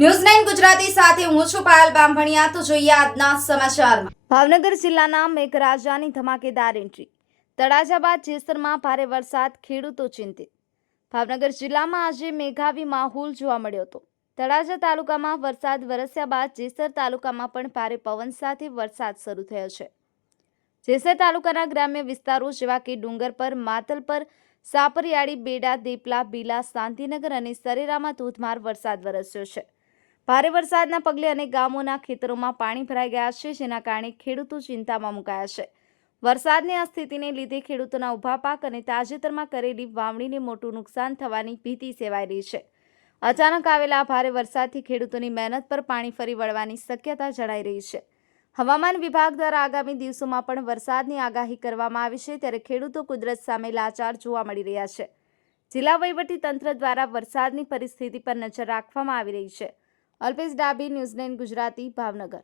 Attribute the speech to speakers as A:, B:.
A: News Gujarati સાથે હું છું પાયલ બામભણિયા. તો જોઈએ આજના સમાચારમાં. ભાવનગર જિલ્લાના મેઘરાજાની ધમાકેદાર એન્ટ્રી તળાજા બાદ જેસરમાં ભારે વરસાદ, ખેડૂતો ચિંતિત. ભાવનગર જિલ્લામાં આજે મેઘાવી માહોલ જોવા મળ્યો હતો. તળાજા તાલુકામાં વરસાદ વરસ્યા બાદ જેસર તાલુકામાં પણ ભારે પવન સાથે વરસાદ શરૂ થયો છે. જેસર તાલુકાના ગ્રામ્ય વિસ્તારો જેવા કે ડુંગર પર, માતલ પર, સાપરિયાળી, બેડા, દેપલા, બીલા શાંતિનગર અને સરેરામાં ધોધમાર વરસાદ વરસ્યો છે. ભારે વરસાદના પગલે અનેક ગામોના ખેતરોમાં પાણી ભરાઈ ગયા છે, જેના કારણે ખેડૂતો ચિંતામાં મુકાયા છે. વરસાદની આ સ્થિતિને લીધે ખેડૂતોના ઊભા પાક અને તાજેતરમાં કરેલી વાવણીને મોટું નુકસાન થવાની ભીતિ સેવાઈ રહી છે. અચાનક આવેલા ભારે વરસાદથી ખેડૂતોની મહેનત પર પાણી ફરી વળવાની શક્યતા જણાઈ રહી છે. હવામાન વિભાગ દ્વારા આગામી દિવસોમાં પણ વરસાદની આગાહી કરવામાં આવી છે, ત્યારે ખેડૂતો કુદરત સામે લાચાર જોવા મળી રહ્યા છે. જિલ્લા વહીવટી તંત્ર દ્વારા વરસાદની પરિસ્થિતિ પર નજર રાખવામાં આવી રહી છે. અલ્પેશ ડાબી ન્યૂઝ નાઇન ગુજરાતી ભાવનગર.